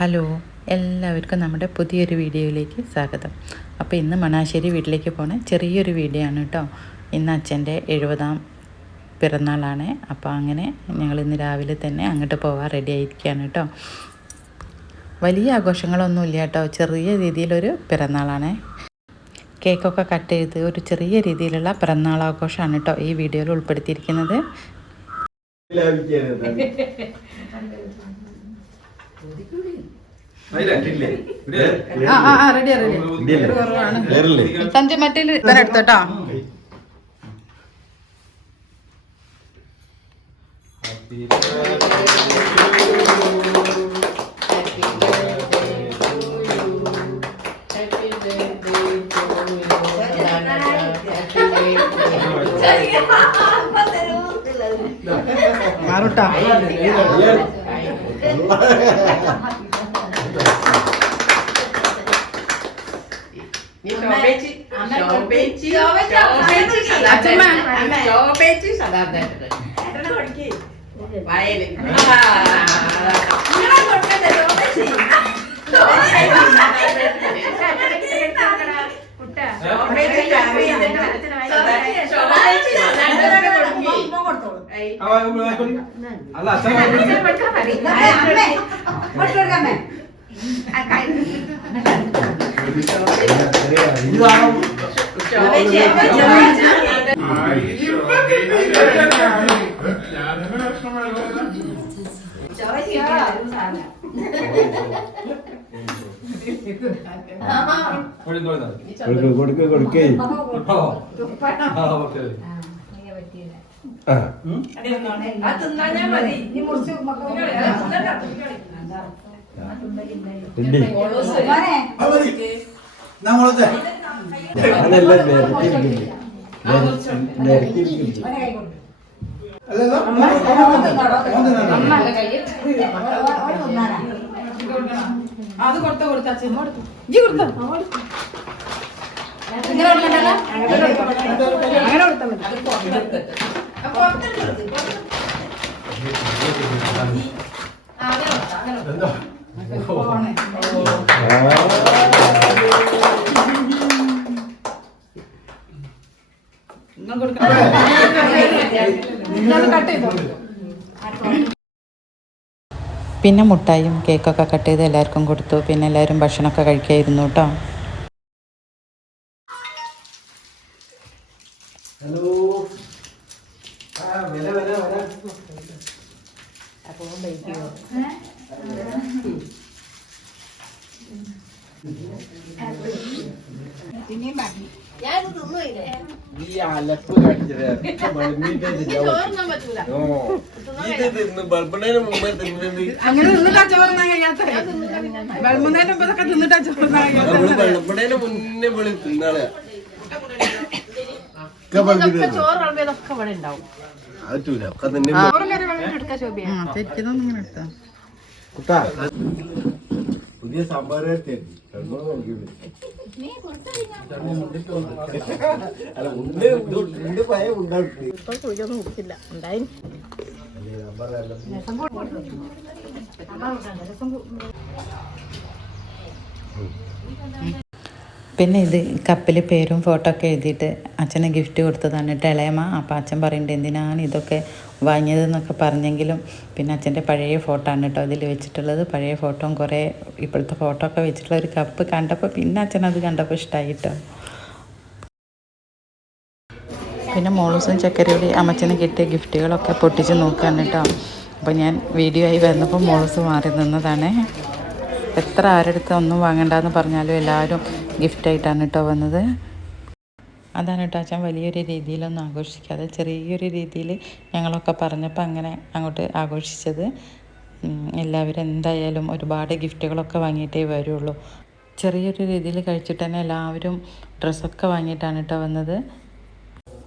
Hello, എല്ലാവർക്കും നമ്മുടെ പുതിയൊരു വീഡിയോയിലേക്ക് സ്വാഗതം. അപ്പോൾ ഇന്ന് മണാശ്ശേരി വീട്ടിലേക്ക് പോണ ചെറിയൊരു വീഡിയോ ആണ് കേട്ടോ. ഇന്ന് അച്ഛൻ്റെ 70ാം പിറന്നാളാണ്. അപ്പോൾ അങ്ങനെ ഞങ്ങൾ ഇന്ന് രാവിലെ തന്നെ അങ്ങോട്ട് പോകാൻ റെഡി ആയിരിക്കുകയാണ് കേട്ടോ. വലിയ ആഘോഷങ്ങളൊന്നുമില്ല കേട്ടോ, ചെറിയ രീതിയിലൊരു പിറന്നാളാണ്. കേക്കൊക്കെ കട്ട് ചെയ്ത് ഒരു ചെറിയ രീതിയിലുള്ള പിറന്നാൾ ആഘോഷമാണ് കേട്ടോ ഈ വീഡിയോയിൽ ഉൾപ്പെടുത്തിയിരിക്കുന്നത്. സഞ്ജയ് മറ്റേ എടുത്തോട്ടോ. മാറൂട്ടാ കൊടുക്കേ അത് കൊടുത്തോ പിന്നെ മുട്ടായും കേക്കൊക്കെ കട്ട് ചെയ്ത് എല്ലാവർക്കും കൊടുത്തു. പിന്നെ എല്ലാവരും ഭക്ഷണമൊക്കെ കഴിക്കായിരുന്നു കേട്ടോ. അങ്ങനെ തിന്നിട്ടാ ചോറിനാ കഴിയാത്ത തിന്നിട്ടാ ചോറിനൊക്കെ ഇവിടെ ഉണ്ടാവും. പുതിയ സാമ്പാർ കുടിച്ചില്ല ഉണ്ടായി. പിന്നെ ഇത് കപ്പിൽ പേരും ഫോട്ടോ ഒക്കെ എഴുതിയിട്ട് അച്ഛന് ഗിഫ്റ്റ് കൊടുത്തതാണ് കേട്ടോ ഇളയമ്മ. അപ്പോൾ അച്ഛൻ പറയുന്നുണ്ട് എന്തിനാണ് ഇതൊക്കെ വാങ്ങിയതെന്നൊക്കെ പറഞ്ഞെങ്കിലും പിന്നെ അച്ഛൻ്റെ പഴയ ഫോട്ടോ ആണ് കേട്ടോ അതിൽ വെച്ചിട്ടുള്ളത്. പഴയ ഫോട്ടോയും കുറേ ഇപ്പോഴത്തെ ഫോട്ടോ ഒക്കെ വെച്ചിട്ടുള്ള ഒരു കപ്പ് കണ്ടപ്പോൾ പിന്നെ അച്ഛൻ അത് കണ്ടപ്പോൾ ഇഷ്ടമായി കേട്ടോ. പിന്നെ മോളൂസും ചക്കരയോടി അമ്മച്ചന് കിട്ടിയ ഗിഫ്റ്റുകളൊക്കെ പൊട്ടിച്ച് നോക്കുകയാണ് കേട്ടോ. അപ്പോൾ ഞാൻ വീഡിയോ ആയി വന്നപ്പോൾ മോളൂസ് മാറി നിന്നതാണ്. എത്ര ആരെടുത്ത് ഒന്നും വാങ്ങണ്ടെന്ന് പറഞ്ഞാലും എല്ലാവരും ഗിഫ്റ്റായിട്ടാണ് കേട്ടോ വന്നത്. അതാണ് കേട്ടോ അച്ഛൻ വലിയൊരു രീതിയിലൊന്നും ആഘോഷിക്കാതെ ചെറിയൊരു രീതിയിൽ ഞങ്ങളൊക്കെ പറഞ്ഞപ്പോൾ അങ്ങനെ അങ്ങോട്ട് ആഘോഷിച്ചത്. എല്ലാവരും എന്തായാലും ഒരുപാട് ഗിഫ്റ്റുകളൊക്കെ വാങ്ങിയിട്ടേ വരുള്ളൂ. ചെറിയൊരു രീതിയിൽ കഴിച്ചിട്ട് തന്നെ എല്ലാവരും ഡ്രസ്സൊക്കെ വാങ്ങിയിട്ടാണ് കേട്ടോ വന്നത്.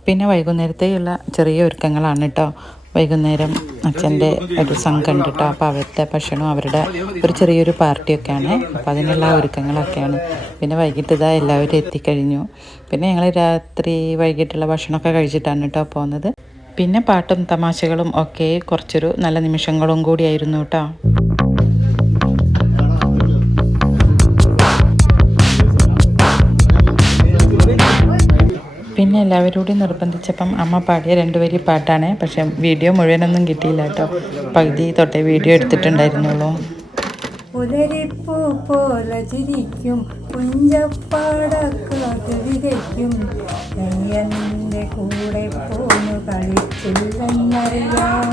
പിന്നെ വൈകുന്നേരത്തേക്കുള്ള ചെറിയ ഒരുക്കങ്ങളാണ് കേട്ടോ. വൈകുന്നേരം അച്ഛൻ്റെ ഒരു സംഘം ഉണ്ട് കേട്ടോ. അപ്പോൾ അവരുടെ ഭക്ഷണം അവരുടെ ഒരു ചെറിയൊരു പാർട്ടിയൊക്കെയാണ്. അപ്പോൾ അതിനുള്ള ഒരുക്കങ്ങളൊക്കെയാണ്. പിന്നെ വൈകിട്ട് ഇതാ എല്ലാവരും എത്തിക്കഴിഞ്ഞു. പിന്നെ ഞങ്ങൾ രാത്രി വൈകിട്ടുള്ള ഭക്ഷണമൊക്കെ കഴിച്ചിട്ടാണ് കേട്ടോ പോകുന്നത്. പിന്നെ പാട്ടും തമാശകളും ഒക്കെ കുറച്ചൊരു നല്ല നിമിഷങ്ങളും കൂടിയായിരുന്നു കേട്ടോ. എല്ലാവരും കൂടി നിർബന്ധിച്ചപ്പം അമ്മ പാടിയ 2 വരി പാട്ടാണ്. പക്ഷെ വീഡിയോ മുഴുവനൊന്നും കിട്ടിയില്ല കേട്ടോ. പകുതി തൊട്ടേ വീഡിയോ എടുത്തിട്ടുണ്ടായിരുന്നുള്ളൂ. പുലരിപ്പൂ പോലെ ചിരിക്കും കുഞ്ചപ്പാടക്കാറ്റ് വിതയ്ക്കും എൻ്റെ കൂടെ പോന്നു കളിച്ചില്ലെന്നറിയാം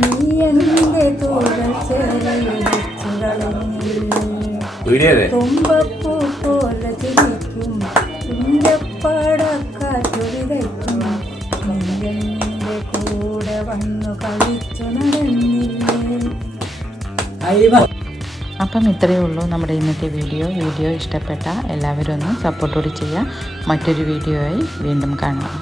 നീ എൻ്റെ തോഴൽ ചേരയിച്ചു കളഞ്ഞില്ലേ തുമ്പപ്പൂ പോലെ ചിരിക്കും കുഞ്ചപ്പാടക്കാറ്റ് വിതയ്ക്കും നീ എൻ്റെ കൂടെ വന്നു കളിച്ചു നടന്നില്ലേ. അപ്പം ഇത്രയേ ഉള്ളൂ നമ്മുടെ ഇന്നത്തെ വീഡിയോ ഇഷ്ടപ്പെട്ട എല്ലാവരും ഒന്ന് സപ്പോർട്ടോടെ ചെയ്യുക. മറ്റൊരു വീഡിയോ ആയി വീണ്ടും കാണാം.